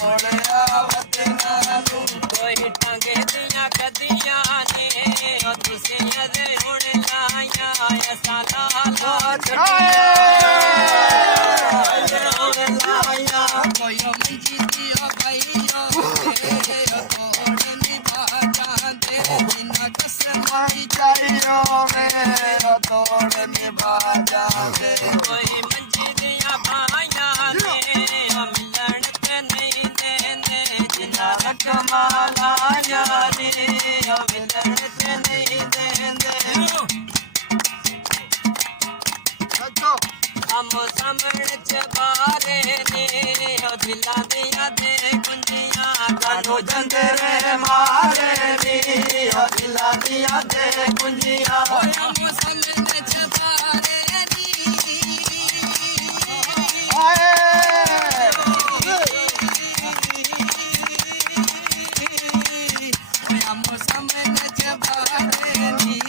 मोड़िया वतना नू कोई टांगे दियां कदियां ने तुसी अजे हुण लाया ऐसा लाला छटिया लाया कोई मंजी दिया भैया तोड़ निभा जाते बिना कसमाई चाहियो मेरा तोड़ निभा जाते कोई मंजी दिया भाइया ने मिलन ते नहीं देने जिना कमाला यारी मिलन ते नहीं देंदे हम समण चबारे ने दिला दिया दे कुंजियां कानो जंदरे मारे नी दिला दिया दे कुंजिया हम समण चबारे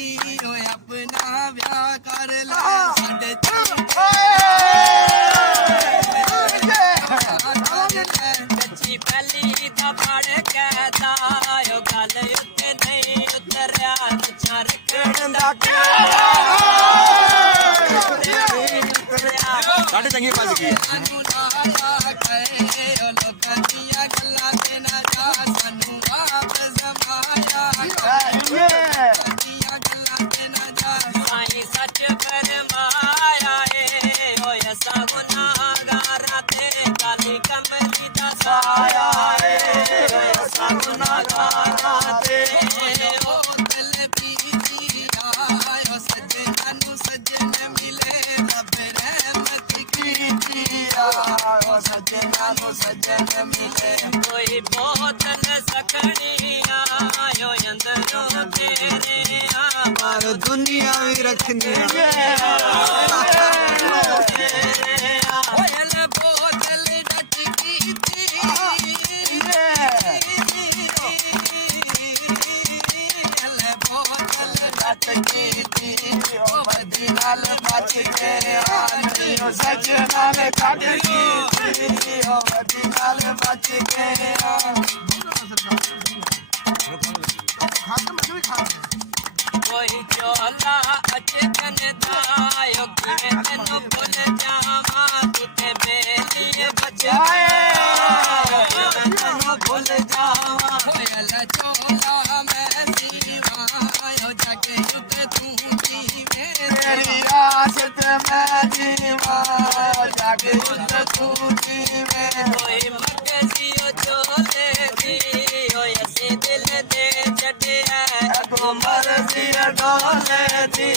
अपना ब्याह कर ला कच्ची पहली दा पड़ कहता यो गल उत्ते नहीं उतरिया बच्चा रखण दा साढ़े चंगी बज गई सच फरमाया है होय सा गुनाहगारा ते काली कमली दा साया आया है सा गुनाहगारा ते ओ दिल बीजी आयो सजना नु सजन मिले रब रहमत कीतिया सजना नु सजन मिले कोई बोतल सकनी आयो अंदरों तेरे पर दुनिया भी रखनी होयल बोतल डटकी थी बोतल डटकी थी ओ मदीनाल बच के आनी ओ सजना ने काटकी थी ओ मदीनाल बच के कोई चोला अचकन दायो कि तेनू भूल जावा तू ते बेली बचाए तेनू भूल जावा होयल चोला मैं सीवायो जाके युग तू जीवे तेरी आसत में जीवा जाके युद्ध तू जीवे कोई मगजियो चोले दी होय से दिल दे छड़िया तो मर्जी डोले दी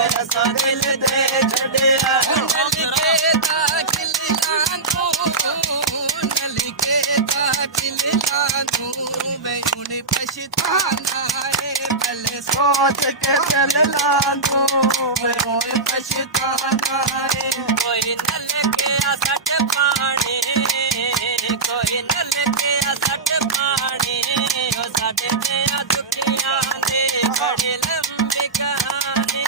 ऐसा दिल दे छड़िया नल के दाखिल लांदू नल के दाखिल लांदू मैं उन्हें पछताना है पहले सोच के चल लांदू मैं और पछताना है कोई नल के सट पानी कोई नल के सट पानी ओ साडे ते दुखियां ने बड़ी लंबी कहानी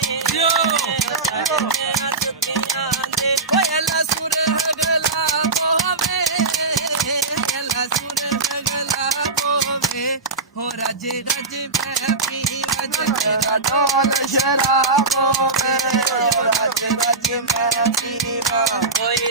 साडे ते दुखियां ने होयला सुर हगला बोवे हगला सुर हगला बोवे हो राज राज मैं पी राज तेरा डोल शराबों में राज राज मैं पीवा कोई